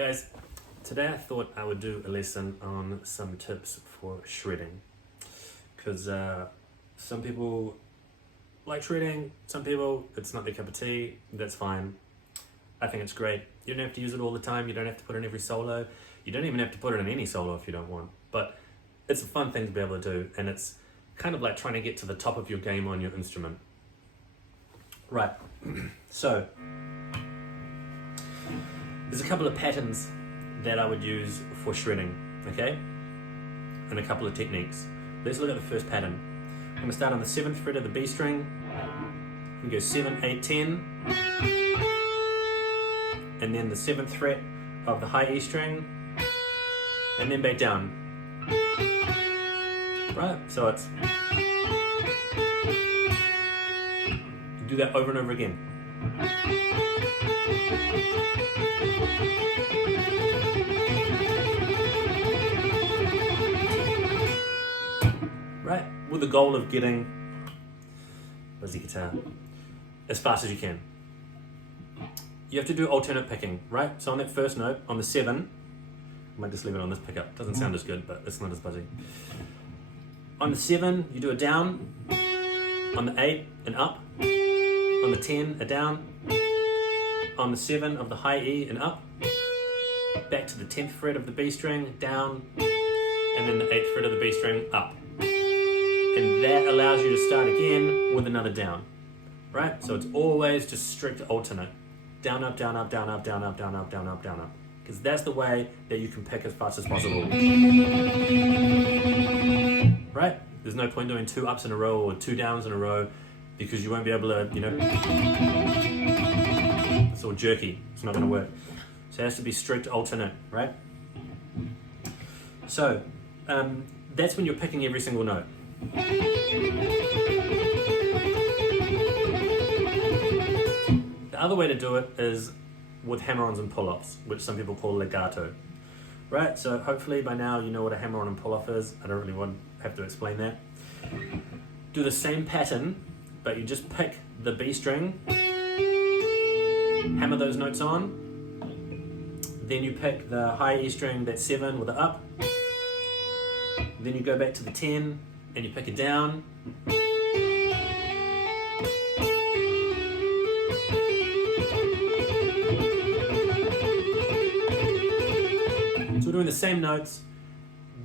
guys, today I thought I would do a lesson on some tips for shredding, because some people like shredding, some people it's not their cup of tea. That's fine. I think it's great. You don't have to use it all the time. You don't have to put it in every solo. You don't even have to put it in any solo if you don't want, but it's a fun thing to be able to do, and it's kind of like trying to get to the top of your game on your instrument. Right, so there's a couple of patterns that I would use for shredding, okay? And a couple of techniques. Let's look at the first pattern. I'm going to start on the 7th fret of the B string. We go 7, 8, 10. And then the 7th fret of the high E string. And then back down. Right, so it's... do that over and over again. Right, with the goal of getting the guitar as fast as you can. You have to do alternate picking, right? So on that first note, on the 7, I might just leave it on this pickup. Doesn't sound as good, but it's not as buzzy. On the 7, you do a down. On the 8, an up. On the 10, a down. On the 7 of the high E, an up. Back to the 10th fret of the B string, down. And then the 8th fret of the B string, up. And that allows you to start again with another down. Right? So it's always just strict alternate. Down, up, down, up, down, up, down, up, down, up, down, up, down, up. Because that's the way that you can pick as fast as possible. Right? There's no point doing 2 ups in a row or 2 downs in a row, because you won't be able to, it's all jerky. It's not going to work. So it has to be strict alternate, right? So that's when you're picking every single note. The other way to do it is with hammer-ons and pull-offs, which some people call legato. Right, so hopefully by now you know what a hammer-on and pull-off is. I don't really have to explain that. Do the same pattern, but you just pick the B string, hammer those notes on, then you pick the high E string, that's 7 with the up, then you go back to the 10 and you pick it down, so we're doing the same notes,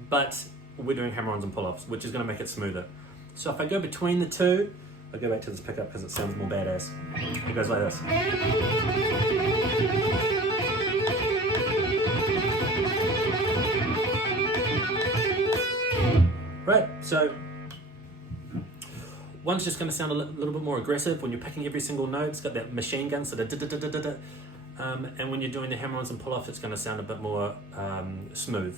but we're doing hammer-ons and pull-offs, which is going to make it smoother. So if I go between the two, I'll go back to this pickup because it sounds more badass. It goes like this. Right, so one's just going to sound a little bit more aggressive when you're picking every single note. It's got that machine gun, so the and when you're doing the hammer-ons and pull-offs, it's going to sound a bit more smooth.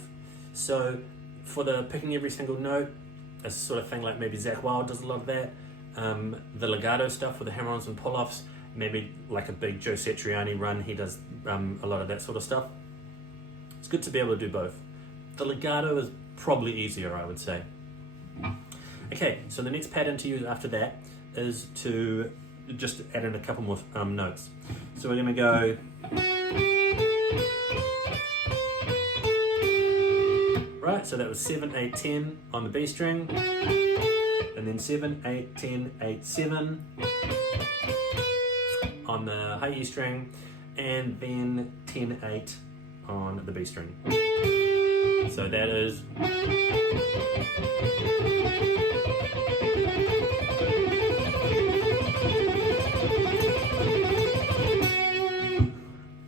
So for the picking every single note, a sort of thing like maybe Zakk Wylde does a lot of that. The legato stuff with the hammer-ons and pull-offs, maybe like a big Joe Satriani run, he does a lot of that sort of stuff. It's good to be able to do both. The legato is probably easier, I would say. Okay, so the next pattern to use after that is to just add in a couple more notes. So we're going to go... Right, so that was 7, 8, 10 on the B string, and then 7, 8, 10, 8, 7 on the high E string, and then 10, 8 on the B string. So that is...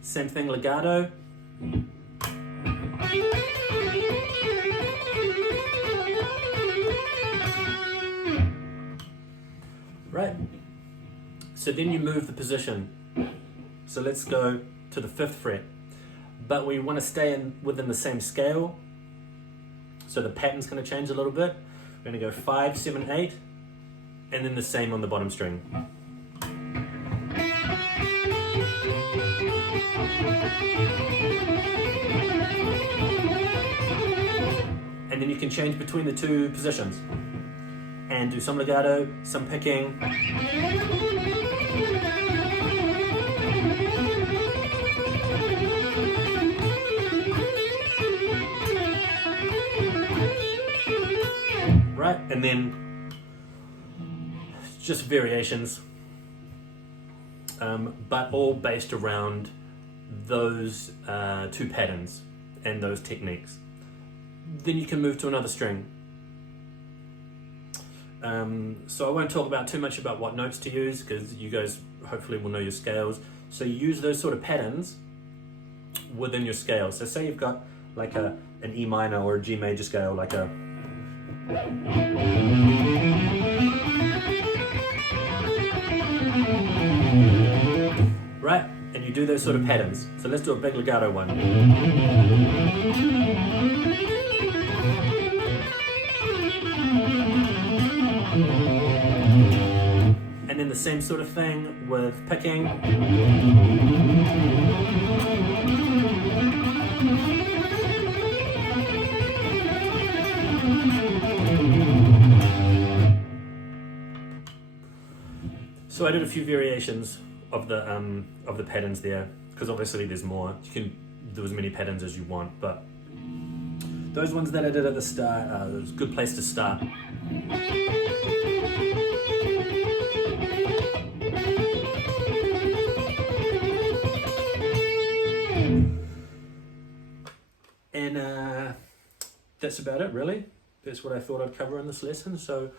Same thing, legato. Right, so then you move the position. So let's go to the 5th fret, but we want to stay within the same scale. So the pattern's going to change a little bit. We're going to go 5, 7, 8, and then the same on the bottom string. And then you can change between the two positions and do some legato, some picking. And then just variations, but all based around those two patterns and those techniques. Then you can move to another string. So I won't talk about too much about what notes to use, because you guys hopefully will know your scales. So you use those sort of patterns within your scale. So say you've got like an E minor or a G major scale, like a right, and you do those sort of patterns. So let's do a big legato one. And then the same sort of thing with picking. So I did a few variations of the patterns there, because obviously there's more. You can do as many patterns as you want, but those ones that I did at the start, it was a good place to start. And that's about it, really. That's what I thought I'd cover in this lesson, so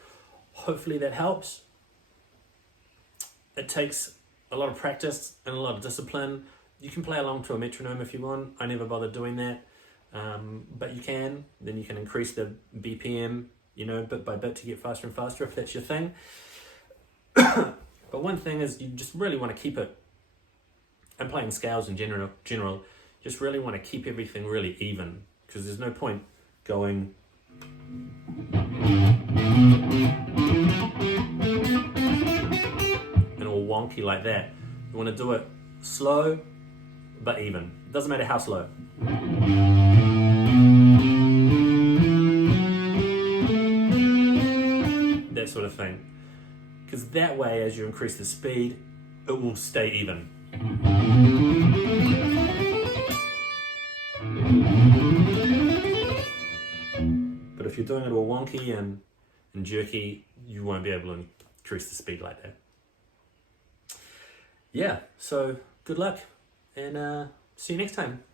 hopefully that helps. It takes a lot of practice and a lot of discipline. You can play along to a metronome if you want. I never bothered doing that, but you can. Then you can increase the BPM, bit by bit to get faster and faster if that's your thing. But one thing is, you just really want to keep it, and playing scales in general, just really want to keep everything really even, because there's no point going and all wonky like that. You want to do it slow but even. It doesn't matter how slow. That sort of thing. Because that way, as you increase the speed, it will stay even. But if you're doing it all wonky and jerky, you won't be able to increase the speed like that. Yeah, so good luck, and see you next time.